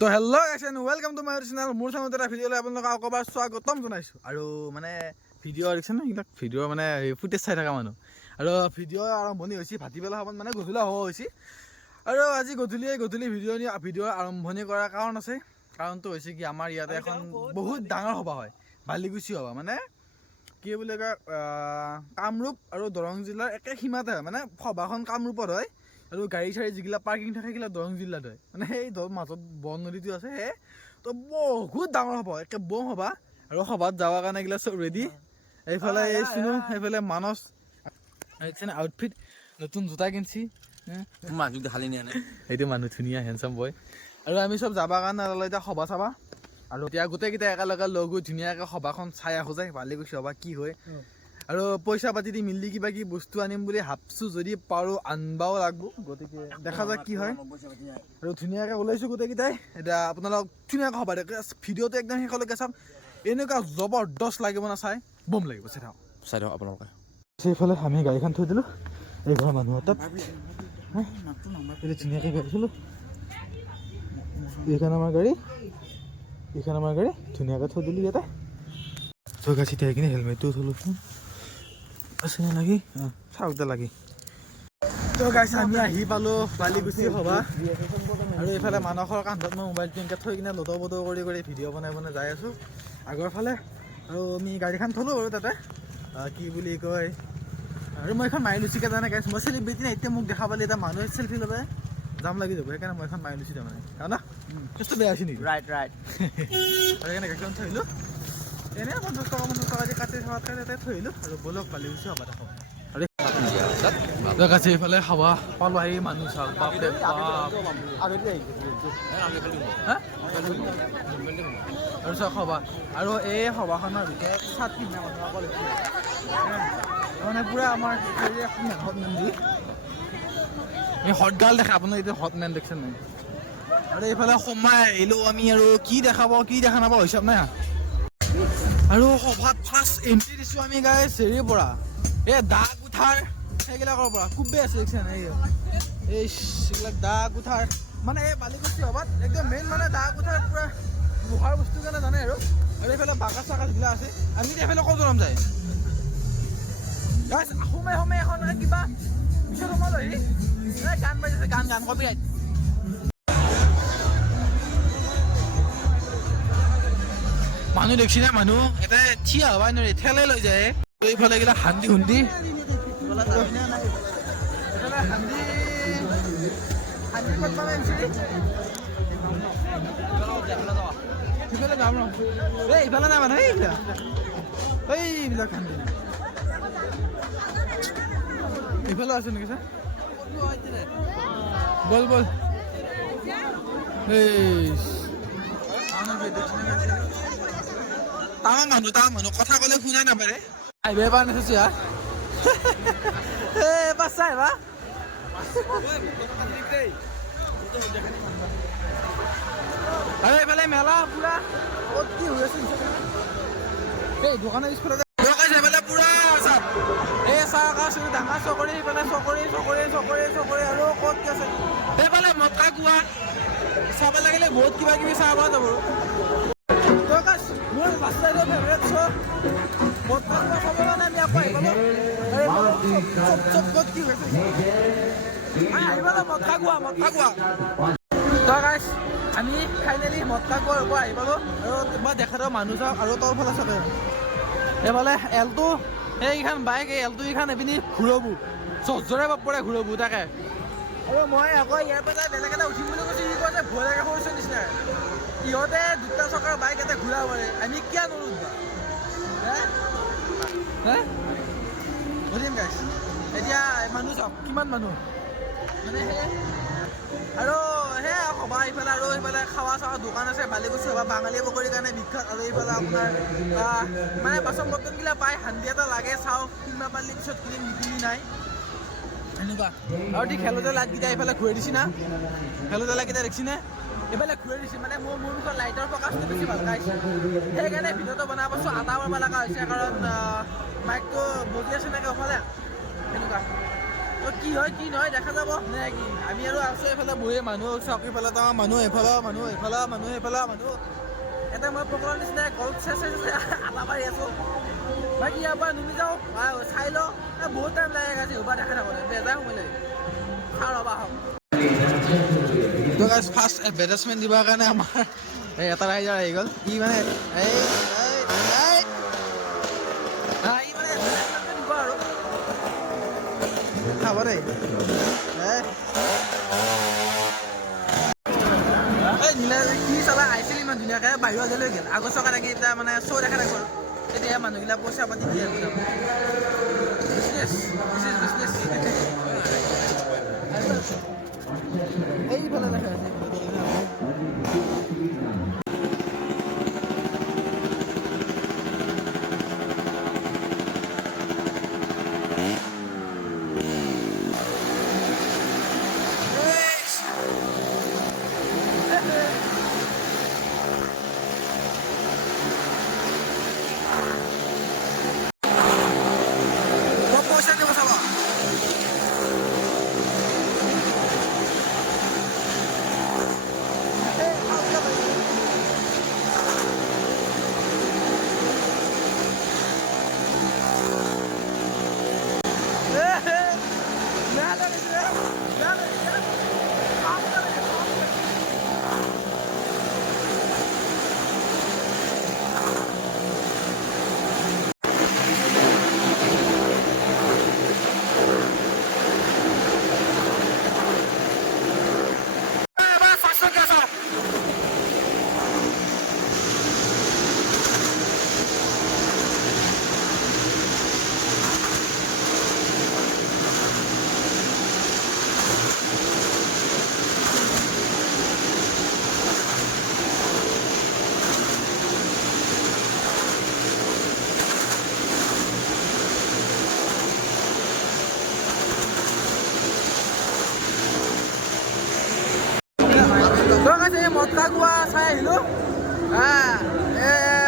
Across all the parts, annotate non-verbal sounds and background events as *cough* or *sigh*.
তো hello' guys welcome to my channel মোৰ চেনেলত এটা ভিডিঅ'লৈ আপোনালোকক এবাৰ স্বাগতম জনাইছোঁ। আৰু মানে ভিডিঅ' দেখিছে ন? এইবিলাক ভিডিঅ' মানে ফুটেজ চাই থকা মানুহ। আৰু ভিডিঅ' আৰম্ভণি হৈছে ভাটিবেলা সময়ত মানে গধূলা হোৱা হৈছে। আৰু আজি গধূলিয়ে গধূলি ভিডিঅ' ভিডিঅ' আৰম্ভণি কৰাৰ কাৰণ আছে। কাৰণটো হৈছে কি আমাৰ ইয়াতে এখন বহুত ডাঙৰ সভা হয়। বালিকুচি সভা মানে কি বুলি কয় কামৰূপ আৰু দৰং জিলাৰ একে সীমাতে হয়। মানে সভাখন কামৰূপত হয়। আৰু গাড়ী চাড়ী যিগিলা পাৰ্কিং থাকে সেইগিলা দৰং জিলাত হয়। মানে সেই মাজত বন নদীটো আছে সেই তো বহুত ডাঙৰ সভা একে বম সভা আৰু সভাত যাবৰ কাৰণে এইগিলা চব ৰেডি এইফালে এই চিনো সেইফালে মানস আউটফিট নতুন জোতা কিনছি হে? মানুহ দেখালি নিয়া নাই। সেইটো মানুহ ধুনীয়া হেণ্ডচাম বয় আৰু আমি চব যাবৰ কাৰণে ওলালো এতিয়া সভা চাবা। আৰু এতিয়া গোটেইকেইটা একেলগে লগ হৈ ধুনীয়াকৈ সভাখন চাই আহোঁ যায় ভালে কৈছোঁ সভা কি হয়। আৰু পইচা পাতি দি মিলি কিবা কিবি বস্তু আনিম বুলি ভাবছোঁ যদি পাৰোঁ আনবাও লাগব। গতিকে দেখা যাক কি হয়। আৰু ধুনীয়াকৈ ওলাইছোঁ গোটেইকেইটাই। এতিয়া আপোনালোক ধুনীয়াকৈ সভা দেখে ভিডিঅ'টো একদম শেষলৈকে চাওক এনেকুৱা জবৰদস্ত লাগিব না চাই। বম লাগিব চাই থাকক। চাই দিয়ক আপোনালোকে। সেইফালে আমি গাড়ীখন থৈ দিলোঁ। এই ঘৰৰ মানুহৰ তাত এইটো ধুনীয়াকৈ গাড়ী থলোঁ। এইখন আমাৰ গাড়ী। এইখন আমাৰ গাড়ী। ধুনীয়াকৈ থৈ দিলোঁ ইয়াতে। থৈ গাছি থাকি কিনে হেলমেটটোও থলোঁ। আছে লাগি চাওক দে লাগি। তো গাইছে আমি আহি পালোঁ বালিকুচি সভা। আৰু এইফালে মানসৰ কান্ধত মই মোবাইলটো এনেকৈ থৈ কিনে লটো বটো কৰি কৰি ভিডিঅ' বনাই বনাই যাই আছোঁ। আগৰ ফালে আৰু আমি গাড়ীখন থলোঁ বাৰু তাতে। কি বুলি কয় আৰু মই এখন মাৰি লুচিকে জানে গাইছ মই চেলিব্ৰিটি নাই এতিয়া মোক দেখা পালে এটা মানুহে চেল্ফি ল'লে যাম লাগি যাব সেইকাৰণে মই এখন মাৰি লুচি তাৰমানে। হয় না? বেয়া হৈছে নেকি? ৰাইট ৰাইট *laughs* আৰু সেইকাৰণে গাড়ীখন থৈ আহিলোঁ এনেই পঞ্চাছ টকা পঞ্চাছ টকা দি কাটি থকাতকৈ তাতে থৈ আহিলোঁ আৰু বলক পালি গৈছোঁ হ'ব দেখোন। এইফালে খাবা পালোঁ আহি মানুহ চাওক বাপৰে? আৰু চাওক সভা আৰু এই সভাখনৰ ভিতৰত চাট পিন্ধা মানুহ অকল। মানে পূৰা আমাৰ এই হটগাল দেখা আপোনাৰ এইটো হটমেন দেখিছে নাই? আৰু এইফালে সোমাই আহিলোঁ আমি আৰু কি দেখাব কি দেখা নাপাব হিচাপ নাই আৰু সভাত ফাৰ্ষ্ট এণ্ট্ৰি দিছোঁ আমি গাই হেৰিৰ পৰা। এই দা কুঠাৰ সেইবিলাকৰ পৰা। খুবেই আছে দেখিছে নাই এই এইবিলাক দা কুঠাৰ মানে এই বালিকুচি সভাত একদম মেইন মানে দা কুঠাৰ পূৰা লোহাৰ বস্তু কাৰণে জানে আৰু। আৰু এইফালে বাকা চাকা যিবিলাক আছে। আমি এইফালে ক'ত যাম যায়? সোমাই সোমাই এখন কিবা পিছত সোমালো গান বাজিছে গান গান কপিৰাইট মানুহ দেখছি না মানুহ এটা থিয়া হবা নোৱাৰি ঠেলে লৈ যায় এইফালে এইগিলা হান্দি হুন্দি এইফালে হান্দি হান্দি ক'ত পালে এনচিৰি সিফালে যাম ৰ এই ইফালে নাই মানুহ এইবিলাক এইবিলাক হান্দি ইফালে আছে নেকি ছাৰ বল বল এই তামাম মানুহ তামাম মানুহ কথা ক'লে শুনাই নাপাৰে আহিবহে পৰা হা পাঁচটা আহিবা আৰু এইফালে মেলা পুৰা। ক'ত কি হৈ আছে এই দোকানৰ পিছফালে দোকান এইফালে পুৰা চাপ। এই চাহ চুৰি ডাঙৰ চকৰি এইফালে চকৰি চকৰি চকৰি চকৰি আৰু ক'ত কি আছে। এইফালে মটকা কোৱা। চাব লাগিলে বহুত কিবা কিবি চাব পৰা যাব। মোৰ বাচ্চাটো ফেভৰেট শ্ব' কোৱা চাব কাৰণে আমি আকৌ আহি চব চব ক'ত কি হৈছে? আহ, আহি পালোঁ মটকা কোৱা মটকা কোৱা তো গাইছ আমি ফাইনেলি মটকা কোৱাৰ পৰা আহি পালোঁ আৰু মই দেখাটো মানুহ চাওক আৰু তোৰ ফালে চাবে। এইফালে এলটো এইকেইখন বাইক এই এলটো কেইখন এইপিনি ঘূৰাব। চজৰে বাপৰে ঘূৰাব তাকে। আৰু মই আকৌ ইয়াৰ পৰা বেলেগ এটা উঠিম বুলি কৈছোঁ সি কৈছে ভয় লাগে সৰু নিচিনা। ইহঁতে দুটা চকাৰ বাইক এটা ঘূৰাব পাৰে। আমি কিয় নোৰোঁ হে? গাইছ এতিয়া মানুহ চাওক, কিমান মানুহ? মানে আৰু সেয়া সভা ইফালে আৰু এইফালে খাৱা চাৱা দোকান আছে বালিকুচি সভা বাঙালী পকৰীৰ কাৰণে বিখ্যাত। আৰু এইফালে আপোনাৰ মানে বাচন বৰ্তনবিলাক পায় শান্তি এটা লাগে, চাওঁ কিনিব পাৰিলে পিছত কিনিম নিকিনি নাই। এনেকুৱা। আৰু ঠিক খেলোতে লাইটকেইটা এইফালে ঘূৰাই দিছি না? খেলোতে লাইটকেইটা দেখিছি এইফালে ঘূৰাই দিছে মানে মোৰ মোৰ মুখত লাইটৰ প্ৰকাশটো বেছি ভালো পাইছে। সেইকাৰণে ভিডিঅ'টো বনাব পাৰছোঁ আটা মাৰিব লগা হৈছে, কাৰণ মাইকটো বজি আছে নেকি অকলে এনেকুৱা তো কি হয়, কি নহয়, দেখা যাব। নে কি? আমি আৰু আছোঁ এইফালে বহি মানুহ চাওক, এইফালে তাৰ মানুহ, এইফালে মানুহ এইফালে মানুহ এইফালে মানুহ। এটা মই পকৰাৰ নিচিনা গলত চে চে চে আটা মাৰি আছোঁ। বাকী ইয়াৰ পৰা নুমি যাওঁ চাই লওঁ। বহুত টাইম লাগে আজি উবা দেখা নাপালে। বেজাৰ সময় লাগে। চাওঁ ৰ'বা আহক। তো গাইজ ফাৰ্ষ্ট এডভাৰটাইজমেণ্ট দিবৰ কাৰণে আমাৰ এটা ৰাইজাৰ আহি গ'ল। মানে এই এই এই ই মানে আৰু। খাব দেই। এই এই কি চালা আহিছিল ইমান ধুনীয়াকৈ বাহিৰত লৈ গ'ল। আগৰ চকা থাকি এতিয়া মানে শ্ব' দেখা নাপালোঁ। তেতিয়া মানুহবিলাক পইচা পাতি দিয়ে বিজনেছ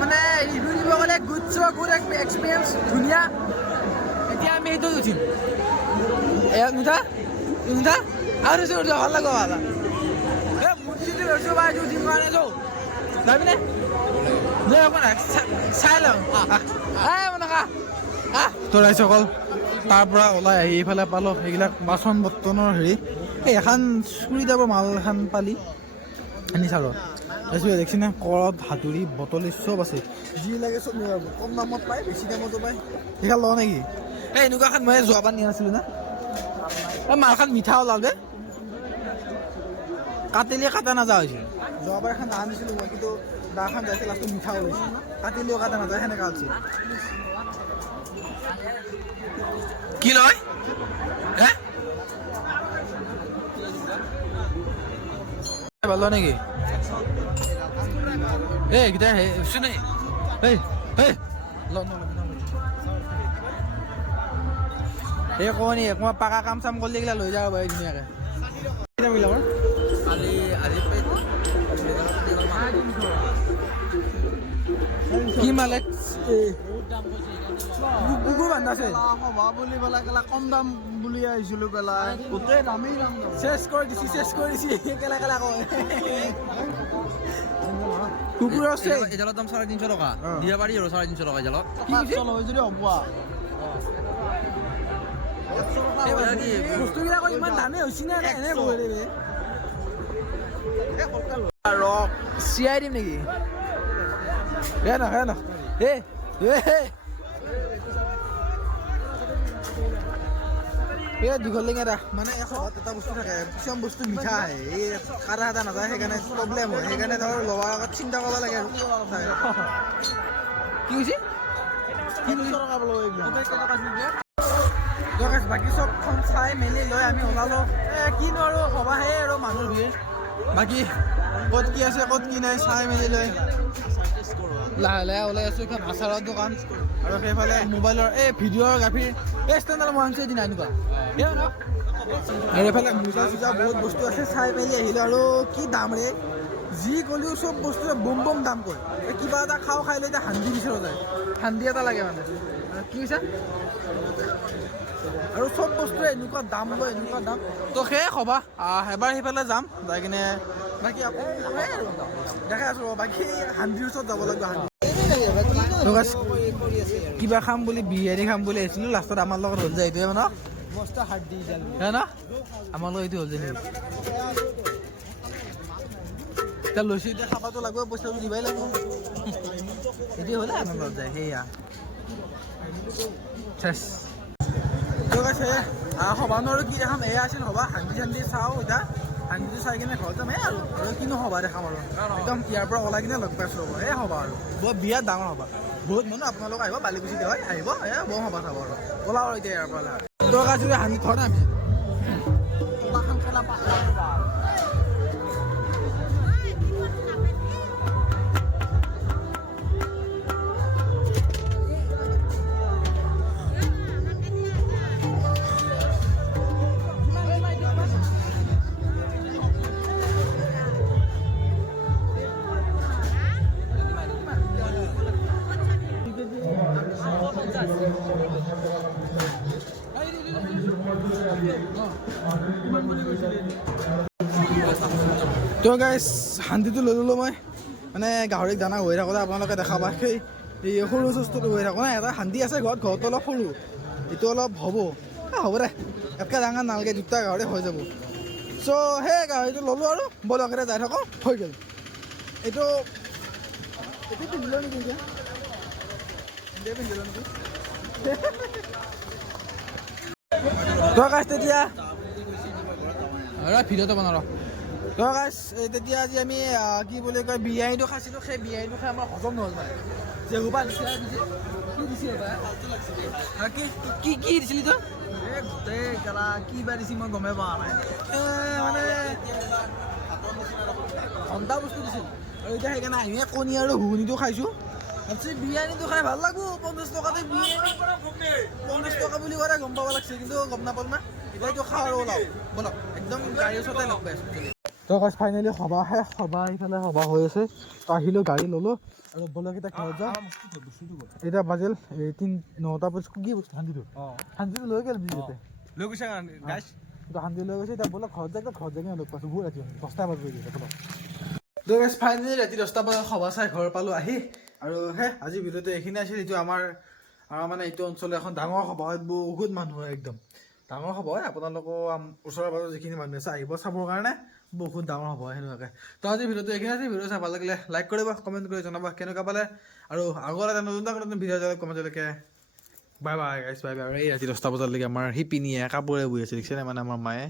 মানে ৰিভিউ দিব গ'লে গুড চ' গুড এক্সপিৰিয়েঞ্চ ধুনীয়া। এতিয়া আমি এইটোত উঠিম। এ, নুঠা? নুঠা? আৰু ভালো লাগিব, ভালো এ, মূৰ্তিটো লৈছোঁ বা এইটো উঠিম কাৰণে যাওঁ যাবিনে? একো নাই চাই লওঁ। আহ মনকা আহ তোৰ ৰাইজসকল তাৰ পৰা ওলাই আহি এইফালে পালোঁ সেইবিলাক বাচন বৰ্তনৰ হেৰি, এই এখন চুৰি টাইপৰ মাল এখন পালি, আনি চালোঁ। তাৰপিছত দেখছি না কৰত হাতুৰি বটলি, চব আছে। যি লাগে চব কম দামত পায়, বেছি দামতো পায়। সেইখন লওঁ নেকি? এই এনেকুৱাখন মই যোৱাবাৰ নিয়া নাছিলোঁ না। এই মালখন মিঠা ওলাল দে কাটিলে কাটা নাযায় হৈছে যোৱাবাৰ এখন দা আনিছিলোঁ মই, কিন্তু দাখন যাইছে, লাষ্টত মিঠা ওলাইছে কাটিলেও কাটা নাযায় সেনেকুৱা হৈছে। কি লয়? হে? ভালো নেকি? এই এইকেইটা হে শুনে এই এই ল ন এই কওঁ নি অকণমান পাকা কাম চাম কৰিলে এইগিলা লৈ যাব পাৰি ধুনীয়াকৈ কেইটা মিলাবৰ কালি আজি কি মালে কুকুৰ বান্ধা আছে সভা বুলি পেলাই কেলা কম দাম বুলি আহিছিলো পেলাই গোটেই দামেই দাম চেছ কৰি দিছি চেছ কৰি দিছি কেলা কেলা কয় কুকুৰ আছে। এডালৰ দাম চাৰে তিনিশ টকা। দিব পাৰি আৰু চাৰে তিনিশ টকা এডালত যদি হ'ব বস্তুবিলাকৰ ইমান দামেই হৈছে নে এনে ৰক চিয়াই দিম নেকি? এ নহ এ নহ এ এ এ দীঘল লিঙা দা মানে এই সভাত এটা বস্তু থাকে কিছুমান বস্তু মিঠা আহে এই কাটা কাটা নাযায় সেইকাৰণে প্ৰব্লেম হয় সেইকাৰণে ধৰ লোৱাৰ আগত চিন্তা কৰিব লাগে। আৰু কি দৰকাৰ বাকী চবখন চাই মেলি লৈ আমি ওলালোঁ। কিনো আৰু সবাহে আৰু মানুহৰ ভিৰ। বাকী ক'ত কি আছে ক'ত কি নাই চাই মেলি লৈ। লাহে লাহে ওলাই আছোঁ এখন আচাৰৰ দোকান। আৰু সেইফালে মোবাইলৰ এই ভিডিঅ'ৰ গাখীৰ এই ষ্টেণ্ডাৰ্ড মই আনিছোঁ এনেকুৱা? আৰু এইফালে মোজা চোজা বহুত বস্তু আছে চাই মেলি আহিলোঁ আৰু কি দাম ৰে। যি ক'লেও চব বস্তুৰে বম বম দাম এই কিবা এটা খাওঁ খাই লৈ এতিয়া হান্দি বিচাৰোঁ যায়। হান্দি এটা লাগে মানে। কি কৈছা? আৰু চব বস্তু এনেকুৱা দাম লয় এনেকুৱা দাম। তো সেয়ে আহ, এবাৰ সেইফালে যাম। যাই কিনে বাকী আকৌ দেখাই আছোঁ বাকী হান্দিৰ ওচৰত যাব লাগিব হান্দি কিবা খাম বুলি বিৰিয়ানী খাম বুলি আহিছিলোঁ। লাষ্টত আমাৰ লগত হ'ল যায় এইটোৱে হয় ন? আমাৰ লগত এইটো হ'ল যে এতিয়া লৈছোঁ এতিয়া খাবতো লাগিব পইচাটো দিবই লাগিব। হ'লে আমাৰ লগত যায় সেয়া আৰু কি দেখাম? এয়া আছিল সভা। হান্দি চান্দি চাওঁ এতিয়া। হান্দিটো চাই কিনে ঘৰত যাম এই আৰু। আৰু কিনো সভা দেখাম আৰু। একদম ইয়াৰ পৰা ওলাই কিনে লগ পাইছোঁ ৰ'ব এই সভা আৰু। বৰ বিৰাট ডাঙৰ সভা। বহুত মানুহ আপোনালোক আহিব বালিকুচিতে হয়, আহিব এ বৰ হ'ব চাব ওলাওঁ এতিয়া ইয়াৰ পৰা। নাই আমি। তো গাইছ শান্তিটো লৈ ল'লোঁ মই। মানে গাহৰিক দানা হৈ থাকোঁতে আপোনালোকে দেখা পায়। সেই এই সৰু চুচটোতো হৈ থাকোঁ না এটা শান্তি আছে ঘৰত, ঘৰটো অলপ সৰু। এইটো অলপ হ'ব। হ'ব দে। একে ডাঙৰ নালাগে, দুটা গাহৰি হৈ যাব। চ' সেই গাহৰিটো ল'লোঁ আৰু, বলকেৰে যাই থাকোঁ, হৈ গ'ল। এইটো এইটো পিন্ধিলোঁ নেকি এতিয়া? এতিয়া পিন্ধিলোঁ নেকি? তো গাইছ তেতিয়া। ভিডিঅ'টো বনাওঁ, ৰ। তো গাইছ এই তেতিয়া আজি আমি কি বুলি কয়, বিৰিয়ানীটো খাইছিলোঁ, সেই বিৰিয়ানীটো খাই আমাৰ হজম নহ'ল মানে। যে সোপা দিছিলে দিছে, কি কি কি দিছিলি তই? গোটেই গেলা কি বা দিছি মই গমেই পোৱা নাই। মানে ঘণ্টা বস্তু দিছিল। আৰু এতিয়া সেইকাৰণে আমি কণী আৰু ঘুগুনিটো খাইছোঁ। তাৰপিছত বিৰিয়ানীটো খাই ভালো লাগব, পঞ্চাছ টকাতে বিৰিয়ানী। পঞ্চাছ টকা বুলি ক'লে গম পাব লাগিছিল কিন্তু গম নাপালোঁ না। এতিয়া এইটো খাওঁ আৰু ওলাওঁ। বলক, একদম গাড়ীৰ ওচৰতে লগ পাই আছোঁ তো কাজ ফাইনেলি সভা হে সভা ইফালে সভা হৈ আছে। তো আহিলোঁ গাড়ী ল'লোঁ আৰু বলক এতিয়া ঘৰত যাওঁ এতিয়া বাজিল এই তিন নটা বজাত কি বস্তু শান্তিটো শান্তিটো লৈ গ'ল বিজেপিয়ে। লৈ গৈছে তো শান্তি লৈ গৈছে এতিয়া বলক ঘৰত যাই ঘৰত যাই কিনে লগ পাইছোঁ বহুত ৰাতি। দহটা বাজি গৈছে বলক। তো গাইছ ফাইনেলি ৰাতি দহটা বজাত সভা চাই ঘৰ পালোঁ আহি আৰু হে আজি ভিডিঅ'টো এইখিনি আছিল। এইটো আমাৰ আমাৰ মানে এইটো অঞ্চলৰ এখন ডাঙৰ সভা হয় বহুত মানুহ হয় একদম। ডাঙৰ সভা হয় আপোনালোকৰ ওচৰৰ পাজৰ যিখিনি মানুহ আছে আহিব চাবৰ কাৰণে। বহুত ডাঙৰ হ'ব, সেনেকুৱাকৈ। তো আজি ভিডিঅ'টো এইখিনি আছে ভিডিঅ' চাই ভালো লাগিলে লাইক কৰিব কমেণ্ট কৰি জনাব কেনেকুৱা পালে। আৰু আগৰ এটা নতুন নতুন ভিডিঅ' যাতে কমেণ্টলৈকে bye bye guys bye bye এই ৰাতি দহটা বজালৈকে আমাৰ শিপিনীয়ে কাপোৰে বৈ আছে, দেখিছেনে মানে আমাৰ মায়ে?